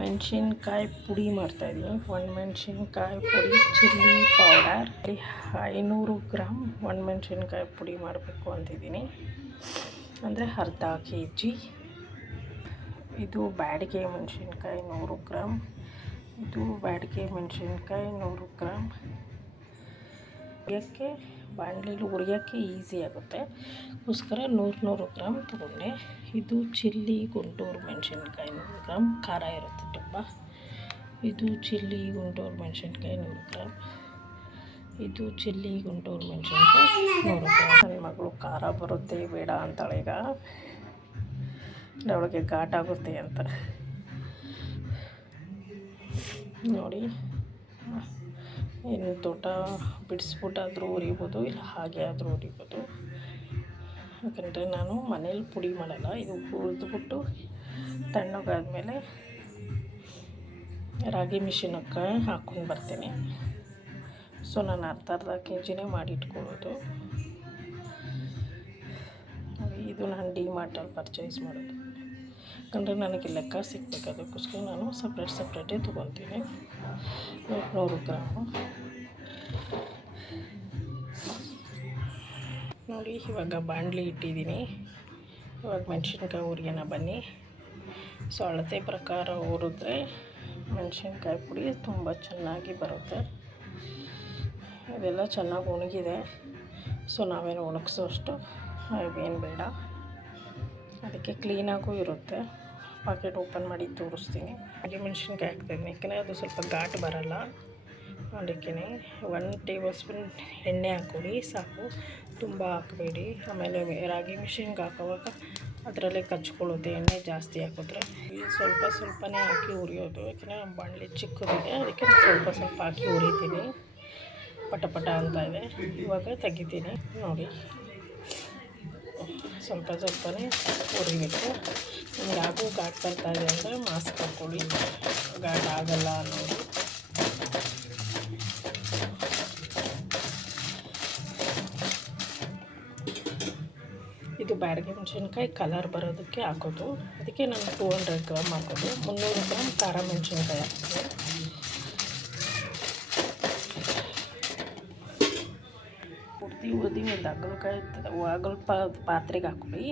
ಮೆಣಸಿನ್ಕಾಯಿ ಪುಡಿ ಮಾಡ್ತಾಯಿದ್ದೀನಿ. ಒಣಮೆಣ್ಸಿನ್ಕಾಯಿ ಪುಡಿ, ಚಿಲ್ಲಿ ಪೌಡರ್ 500 ಗ್ರಾಮ್ ಒಣಮೆಣ್ಸಿನ್ಕಾಯಿ ಪುಡಿ ಮಾಡಬೇಕು ಅಂತಿದ್ದೀನಿ, ಅಂದರೆ ಅರ್ಧ kg. ಇದು ಬ್ಯಾಡಗಿ ಮೆಣಸಿನ್ಕಾಯಿ 100 ಗ್ರಾಮ್. ಇದು ಬ್ಯಾಡಗಿ ಮೆಣಸಿನ್ಕಾಯಿ 100 ಗ್ರಾಮ್. ಹುರಿಯೋಕ್ಕೆ ಬಾಣಲೆಲಿ ಹುರಿಯೋಕ್ಕೆ ಈಸಿ ಆಗುತ್ತೆ ಅದಕ್ಕೋಸ್ಕರ 100 ಗ್ರಾಮ್ ತೊಗೊಂಡೆ. ಇದು ಚಿಲ್ಲಿ ಗುಂಟೂರು ಮೆಣಸಿನ್ಕಾಯಿ 100 ಗ್ರಾಮ್, ಖಾರ ಇರುತ್ತೆ ತುಂಬ. ಇದು ಚಿಲ್ಲಿ ಗುಂಟೂರು ಮೆಣಸಿನ್ಕಾಯಿ 100 ಗ್ರಾಮ್. ಇದು ಚಿಲ್ಲಿ ಗುಂಟೂರು ಮೆಣಸಿನ್ಕಾಯಿ 100 ಗ್ರಾಮ್. ನನ್ನ ಮಗಳು ಖಾರ ಬರುತ್ತೆ ಬೇಡ ಅಂತಾಳೆ. ಈಗ ಅವಳಿಗೆ ಘಾಟಾಗುತ್ತೆ ಅಂತ ನೋಡಿ. ಇನ್ನು ತೋಟ ಬಿಡಿಸ್ಬಿಟ್ಟಾದರೂ ಹುರಿಬೋದು, ಇಲ್ಲ ಹಾಗೆ ಆದರೂ ಹುರಿಬೋದು. ಯಾಕಂದರೆ ನಾನು ಮನೇಲಿ ಪುಡಿ ಮಾಡಲ್ಲ, ಇದು ಹುರಿದ್ಬಿಟ್ಟು ತಣ್ಣಗಾದ್ಮೇಲೆ ರಾಗಿ ಮಿಷಿನಕ್ಕೆ ಹಾಕ್ಕೊಂಡು ಬರ್ತೀನಿ. ಸೊ ನಾನು ಅರ್ಧ kgನೇ ಮಾಡಿ ಇಟ್ಕೊಳ್ಳೋದು. ಇದು ನಾನು ಡಿಮಾರ್ಟಲ್ಲಿ ಪರ್ಚೇಸ್ ಮಾಡೋದು, ಯಾಕಂದರೆ ನನಗೆ ಲೆಕ್ಕ ಸಿಗಬೇಕು. ಅದಕ್ಕೋಸ್ಕರ ನಾನು ಸಪ್ರೇಟೇ ತೊಗೊತೀನಿ. 100 ಗ್ರಾಮು ನೋಡಿ. ಇವಾಗ ಬಾಣಲಿ ಇಟ್ಟಿದ್ದೀನಿ. ಇವಾಗ ಮೆಣಸಿನ್ಕಾಯಿ ಹುರಿಯೋಣ ಬನ್ನಿ. ಸೊ ಅಳತೆ ಪ್ರಕಾರ ಹುರಿದ್ರೆ ಮೆಣಸಿನ್ಕಾಯಿ ಪುಡಿ ತುಂಬ ಚೆನ್ನಾಗಿ ಬರುತ್ತೆ. ಇದೆಲ್ಲ ಚೆನ್ನಾಗಿ ಒಣಗಿದೆ, ಸೊ ನಾವೇನು ಒಣಗಿಸೋಷ್ಟು ಏನು ಬೇಡ. ಅದಕ್ಕೆ ಕ್ಲೀನಾಗೂ ಇರುತ್ತೆ. ಪಾಕೆಟ್ ಓಪನ್ ಮಾಡಿ ತೋರಿಸ್ತೀನಿ. ಹಾಗೆ ಮೆಣಸಿನ್ಕಾಯಿ ಹಾಕ್ತಾಯಿದ್ದೀನಿ, ಯಾಕೆಂದರೆ ಅದು ಸ್ವಲ್ಪ ಘಾಟ್ ಬರೋಲ್ಲ. ಅದಕ್ಕೆ 1 ಟೇಬಲ್ ಸ್ಪೂನ್ ಎಣ್ಣೆ ಹಾಕ್ಕೊಡಿ ಸಾಕು, ತುಂಬ ಹಾಕಬೇಡಿ. ಆಮೇಲೆ ರಾಗಿ ಮಿಷಿನ್ಗೆ ಹಾಕೋವಾಗ ಅದರಲ್ಲೇ ಕಚ್ಕೊಳ್ಳುತ್ತೆ ಎಣ್ಣೆ ಜಾಸ್ತಿ ಹಾಕಿದ್ರೆ. ಸ್ವಲ್ಪನೇ ಹಾಕಿ ಹುರಿಯೋದು, ಯಾಕೆಂದರೆ ನಮ್ಮ ಬಾಣಲೆ ಚಿಕ್ಕದಿದೆ, ಅದಕ್ಕೆ ಸ್ವಲ್ಪ ಹಾಕಿ ಹುರಿತೀನಿ. ಪಟ ಅಂತ ಇದೆ. ಇವಾಗ ತೆಗಿತೀನಿ ನೋಡಿ. ಸ್ವಲ್ಪನೇ ಹುರಿಬೇಕು. ನಿಮ್ಗೆ ಯಾಕೂ ಘಾಟ್ ಬರ್ತಾಯಿದೆ ಅಂದರೆ ಮಾಸ್ಕ್ ಹಾಕ್ಕೊಳ್ಳಿ, ಘಾಟ್ ಆಗಲ್ಲ ಅನ್ನೋದು. ಇದು ಬ್ಯಾಡಗಿ ಮೆಣಸಿನ್ಕಾಯಿ ಕಲರ್ ಬರೋದಕ್ಕೆ ಹಾಕೋದು, ಅದಕ್ಕೆ ನಾನು 200 ಗ್ರಾಮ್ ಹಾಕೋದು. 300 ಗ್ರಾಮ್ ಖಾರ ಮೆಣಸಿನ್ಕಾಯಿ ಹಾಕ್ತೀನಿ. ಉದ್ದಿ ಒಂದು ಅಗಲ ಪಾತ್ರೆಗೆ ಹಾಕ್ಬಿಡಿ,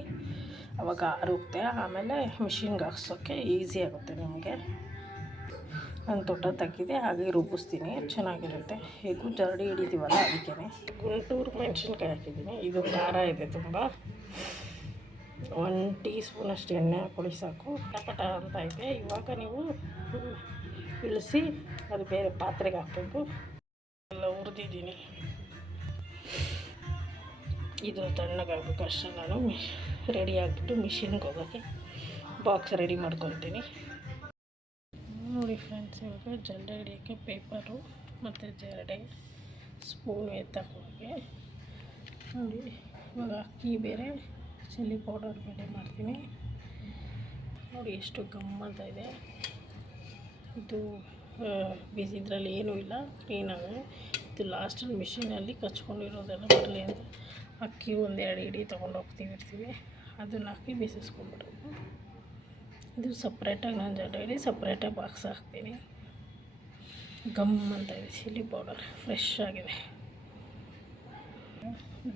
ಅವಾಗ ಆರುತ್ತೆ. ಆಮೇಲೆ ಮಿಷಿನ್ಗೆ ಹಾಕ್ಸೋಕ್ಕೆ ಈಸಿ ಆಗುತ್ತೆ ನಿಮಗೆ. ನಾನು ತೋಟ ತೆಗೆದೆ ಹಾಗೆ ರುಬ್ಬಿಸ್ತೀನಿ, ಚೆನ್ನಾಗಿರುತ್ತೆ. ಹೇಗೂ ಜರಡಿ ಹಿಡಿತೀವಲ್ಲ ಅದಕ್ಕೆ. ಗುಂಟೂರು ಮೆಣಸಿನ್ಕಾಯಿ ಹಾಕಿದ್ದೀನಿ. ಇದು ಖಾರ ಇದೆ ತುಂಬ. 1 ಟೀ ಸ್ಪೂನಷ್ಟು ಎಣ್ಣೆ ಹಾಕೊಳ್ಳಿ ಸಾಕು. ಪಟ ಅಂತ ಇದೆ. ಇವಾಗ ನೀವು ಇಳಿಸಿ ಅದು ಬೇರೆ ಪಾತ್ರೆಗೆ ಹಾಕಬೇಕು. ಎಲ್ಲ ಹುರಿದಿದ್ದೀನಿ. ಇದು ತಣ್ಣಗಾಗಬೇಕು ಅಷ್ಟೇ. ನಾನು ರೆಡಿ ಆಗಿಬಿಟ್ಟು ಮಿಷಿನ್ಗೆ ಹೋಗೋಕ್ಕೆ ಬಾಕ್ಸ್ ರೆಡಿ ಮಾಡ್ಕೊತೀನಿ ನೋಡಿ ಫ್ರೆಂಡ್ಸ್. ಇವಾಗ ಜರಡೆ ಹಿಡಿಯೋಕ್ಕೆ ಪೇಪರು ಮತ್ತು ಜರಡೆ ಸ್ಪೂನು ಎತ್ತಕ್ಕೆ ನೋಡಿ. ಇವಾಗ ಅಕ್ಕಿ ಬೇರೆ ಚಿಲ್ಲಿ ಪೌಡರ್ ಬೇರೆ ಮಾಡ್ತೀನಿ ನೋಡಿ. ಎಷ್ಟು ಗಮ್ಮಂತ ಇದೆ ಇದು. ಇದರಲ್ಲಿ ಏನೂ ಇಲ್ಲ, ಕ್ಲೀನಾಗಿ. ಇದು ಲಾಸ್ಟಲ್ಲಿ ಮಿಷಿನಲ್ಲಿ ಕಚ್ಕೊಂಡಿರೋದೆಲ್ಲ ಬರಲಿ ಅಂತ ಅಕ್ಕಿ 1-2 ಹಿಡಿ ತೊಗೊಂಡೋಗ್ತೀವಿ, ಅದನ್ನು ಹಾಕಿ ಬೇಯಿಸ್ಕೊಂಡ್ಬಿಡೋದು. ಇದು ಸಪ್ರೇಟಾಗಿ ನಾನು ಜರಡಿ ಸಪ್ರೇಟಾಗಿ ಬಾಕ್ಸ್ ಹಾಕ್ತೀನಿ. ಗಮ್ ಅಂತ ಇದೆ. ಚಿಲ್ಲಿ ಪೌಡರ್ ಫ್ರೆಶ್ ಆಗಿದೆ.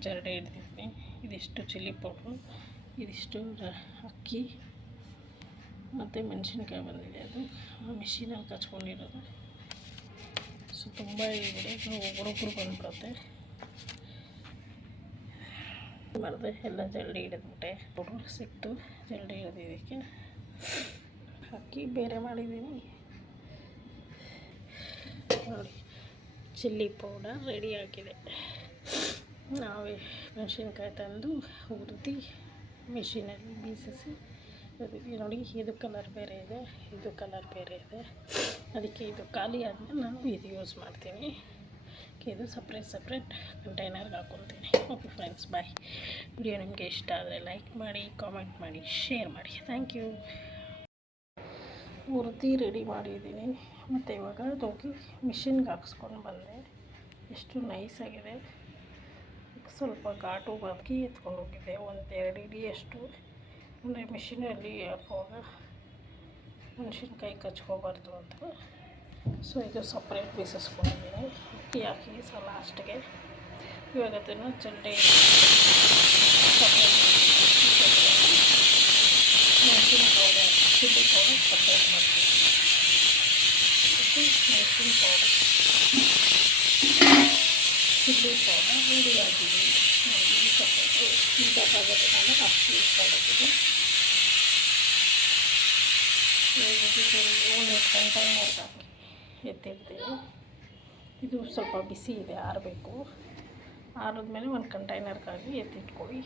ಜರಡಿ ಹಿಡ್ದಿದ್ದೀನಿ. ಇದಿಷ್ಟು ಚಿಲ್ಲಿ ಪೌಡ್ರು, ಇದಿಷ್ಟು ಅಕ್ಕಿ ಮತ್ತು ಮೆಣಸಿನ್ಕಾಯಿ ಬಂದಿದೆ. ಅದು ಮಿಷಿನಲ್ಲಿ ಕಚ್ಕೊಂಡಿರೋದು. ಸೊ ತುಂಬ ಇದೆ, ಒಬ್ರೊಬ್ರು ಬಂದ್ಬಿಡುತ್ತೆ. ಮಾಡಿದೆ ಎಲ್ಲ ಜರಡಿ ಹಿಡಿದ್ಬಿಟ್ಟೆ. ಪೌಡ್ರು ಸಿಕ್ತು ಜರಡಿ ಹಿಡಿದಿದ್ದಕ್ಕೆ. ಅಕ್ಕಿ ಬೇರೆ ಮಾಡಿದ್ದೀನಿ ನೋಡಿ. ಚಿಲ್ಲಿ ಪೌಡರ್ ರೆಡಿ ಆಗಿದೆ. ನಾವೇ ಮೆಣಸಿನ್ಕಾಯಿ ತಂದು ಹುರಿದು ಮಿಷಿನಲ್ಲಿ ಬೀಸಿಸಿ ನೋಡಿ. ಇದು ಕಲರ್ ಬೇರೆ ಇದೆ, ಇದು ಕಲರ್ ಬೇರೆ ಇದೆ. ಅದಕ್ಕೆ ಇದು ಖಾಲಿ ಆದಮೇಲೆ ನಾನು ಇದು ಯೂಸ್ ಮಾಡ್ತೀನಿ. ಇದು ಸಪ್ರೇಟ್ ಕಂಟೈನರ್ಗೆ ಹಾಕ್ಕೊತೀನಿ. ಓಕೆ ಫ್ರೆಂಡ್ಸ್, ಬಾಯ್. ವಿಡಿಯೋ ನಿಮಗೆ ಇಷ್ಟ ಆದರೆ ಲೈಕ್ ಮಾಡಿ, ಕಾಮೆಂಟ್ ಮಾಡಿ, ಶೇರ್ ಮಾಡಿ. Thank you. ಹುರಿದು ರೆಡಿ ಮಾಡಿದ್ದೀನಿ. ಮತ್ತು ಇವಾಗ ಹೋಗಿ ಮಿಷಿನ್ಗೆ ಹಾಕ್ಸ್ಕೊಂಡು ಬಂದೆ. ಎಷ್ಟು ನೈಸಾಗಿದೆ. ಸ್ವಲ್ಪ ಘಾಟು ಅಕ್ಕಿ ಎತ್ಕೊಂಡು ಹೋಗಿದ್ದೆ 1-2 ಹಿಡಿಯಷ್ಟು. ಅಂದರೆ ಮಿಷಿನಲ್ಲಿ ಹಾಕುವಾಗ ಮೆಣಸಿನ್ಕಾಯಿ ಕಚ್ಕೋಬಾರ್ದು ಅಂತ. ಸೊ ಇದು ಸಪ್ರೇಟ್ ಬೇಯಿಸ್ಕೊಂಡಿದ್ದೀನಿ. ಅಕ್ಕಿ ಹಾಕಿ ಲಾಸ್ಟ್ಗೆ ಇವಾಗ ಅದನ್ನು ಜಲ್ದಿ ಸಪ್ರೇಟ್ ಮೆಣಸಿನ ಪೌಡರ್ ಚಿಲ್ಲಿ ಪೌಡರ್ ಸಪ್ರೇಟ್ ಮಾಡ್ತೀನಿ. ಮೆಣಸಿನ ಪೌಡರ್ ಚಿಲ್ಲಿ ಪೌಡರ್ ರೆಡಿ ಆಗಿದೆ. ಇದು ಸಪ್ರೇಟು ಹೀಟಾಗುತ್ತೆ ಅಂದರೆ ಅಷ್ಟು ಯೂಸ್ ಮಾಡಿದ್ದೀನಿ. ಒಂದು ಕಂಟೈನರ್ಗೆ ಹಾಕಿ ಎತ್ತಿರ್ತೀನಿ. ಇದು ಸ್ವಲ್ಪ ಬಿಸಿ ಇದೆ, ಆರಬೇಕು. ಆರಿದ್ಮೇಲೆ ಒಂದು ಕಂಟೈನರ್ಗೆ ಹಾಕಿ ಎತ್ತಿಟ್ಕೊಳ್ಳಿ.